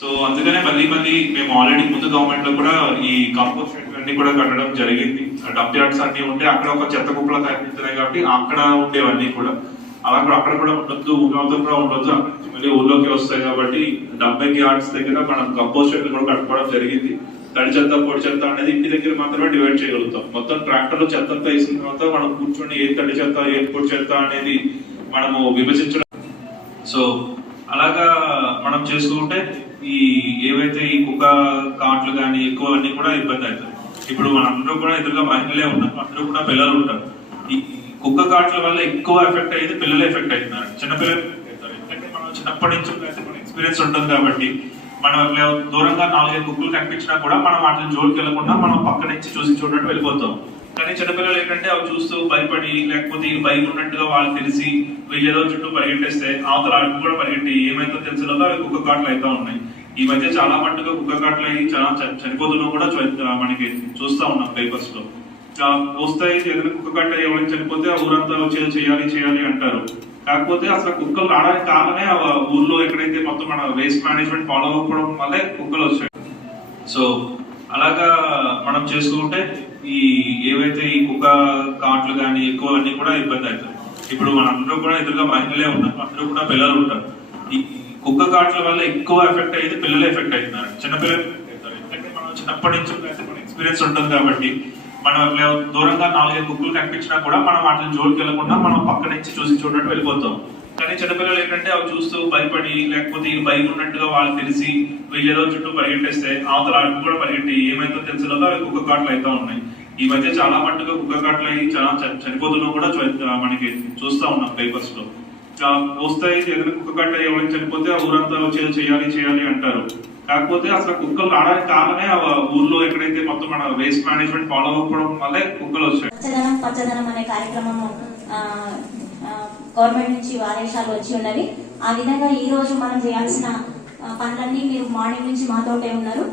So అందుకనే మళ్ళీ మేము ఆల్రెడీ ముందు గవర్నమెంట్ లో కూడా ఈ కంపోస్ట్ అన్ని కూడా కట్టడం జరిగింది. డంప్ యార్డ్స్ అన్ని ఉంటే అక్కడ ఒక చెత్త కుప్పలు కనిపిస్తున్నాయి కాబట్టి అక్కడ ఉండేవన్నీ కూడా అక్కడ కూడా ఉండొద్దు, ఊళ్ళతో కూడా ఉండొద్దు, మళ్ళీ ఊర్లోకి వస్తాయి కాబట్టి డంపింగ్ యార్డ్స్ దగ్గర మనం కంపోస్ట్ కూడా కట్టుకోవడం జరిగింది. తడి చెత్త పొడి చెత్త అనేది ఇంటి దగ్గర మాత్రమే డివైడ్ చేయగలుగుతాం. మొత్తం ట్రాక్టర్ లో చెత్త అంతా వేసిన తర్వాత మనం కూర్చొని ఏ తడి చెత్త ఏ పొడి చెత్త అనేది మనము విభజించడం. సో అలాగా మనం చేసుకుంటే ఈ ఏవైతే ఈ కుక్క కాట్లు కానీ ఎక్కువ అన్ని కూడా ఇబ్బంది అవుతాయి. ఇప్పుడు మనందరూ కూడా ఎదురుగా మహిళలే ఉంటారు, అందరూ కూడా పిల్లలు ఉంటారు. ఈ కుక్క కాట్ల వల్ల ఎక్కువ ఎఫెక్ట్ అయ్యేది పిల్లలు ఎఫెక్ట్ అవుతున్నారు, చిన్నపిల్లలు అవుతారు. ఎందుకంటే మనం చిన్నప్పటి నుంచి మన ఎక్స్పీరియన్స్ ఉంటుంది కాబట్టి మనం దూరంగా 4-5 కుక్కలు కనిపించినా కూడా మనం వాటిని జోలికి వెళ్లకుండా మనం పక్క నుంచి చూడటం వెళ్ళిపోతాం. కానీ చిన్నపిల్లలు ఏంటంటే అవి చూస్తూ భయపడి లేకపోతే ఈ భయం ఉన్నట్టుగా వాళ్ళు తెలిసి వీళ్ళేదో చుట్టూ పరిగెట్టేస్తే అవతల అడుగు కూడా పరిగెట్టి ఏమైతే తెలిసేలో అవి కుక్క కాట్లు అయితే ఉన్నాయి. ఈ మధ్య చాలా మట్టుగా కుక్క కాట్లు అయ్యి చాలా చనిపోతున్నా కూడా మనకి చూస్తా ఉన్నాం పేపర్స్ లో. వస్తాయి ఏదైనా కుక్క కాట్లు ఎవరైనా చనిపోతే ఆ ఊరంతా వచ్చేది చేయాలి అంటారు. కాకపోతే అసలు కుక్కలు రావడానికి కారణమే ఊర్లో ఎక్కడైతే మొత్తం మన వేస్ట్ మేనేజ్మెంట్ ఫాలో అవ్వకపోవడం వల్లే కుక్కలు వచ్చాయి. సో అలాగా మనం చేసుకుంటే ఈ ఏవైతే ఈ కుక్క కాట్లు కానీ ఎక్కువ అన్ని కూడా ఇబ్బంది అవుతాయి. ఇప్పుడు మనందరూ కూడా ఎదురుగా మహిళలే ఉంటారు, అందరూ కూడా పిల్లలు ఉంటారు. ఈ కుక్క కాట్ల వల్ల ఎక్కువ ఎఫెక్ట్ అయ్యేది పిల్లలు ఎఫెక్ట్ అవుతున్నారు, చిన్నపిల్లలు అవుతారు. ఎందుకంటే మనం చిన్నప్పటి నుంచి మన ఎక్స్పీరియన్స్ ఉంటుంది కాబట్టి మనం దూరంగా 4-5 కుక్కలు కనిపించినా కూడా మనం వాటిని జోలికి వెళ్లకుండా మనం పక్క నుంచి చూడటం వెళ్ళిపోతాం. కానీ చిన్నపిల్లలు ఏంటంటే అవి చూస్తూ భయపడి లేకపోతే ఈ భయం ఉన్నట్టుగా వాళ్ళు తెలిసి వీళ్ళేదో చుట్టూ పరిగెట్టేస్తే అవతల అడుగు కూడా పరిగెట్టి ఏమైతే తెలిసేలో అవి కుక్క కాట్లు అయితే ఉన్నాయి. ఈ మధ్య చాలా మట్టుగా కుక్క కాట్లు అయ్యి చాలా చనిపోతున్నా కూడా మనకి చూస్తా ఉన్నాం పేపర్స్ లో. వస్తాయి ఏదైనా కుక్క కాట్లు ఎవరైనా చనిపోతే ఆ ఊరంతా వచ్చేది చేయాలి అంటారు. కాకపోతే అసలు కుక్కలు రావడానికి కారణమే ఊర్లో ఎక్కడైతే మొత్తం మన వేస్ట్ మేనేజ్మెంట్ ఫాలో అవ్వకపోవడం వల్లే కుక్కలు వచ్చాయి. పచ్చదనం అనే కార్యక్రమం గవర్నమెంట్ నుంచి ఆదేశాలు వచ్చి ఉన్నవి. ఆ విధంగా ఈ రోజు మనం చేయాల్సిన పనులన్నీ మీరు మార్నింగ్ నుంచి మాతోటే ఉన్నారు.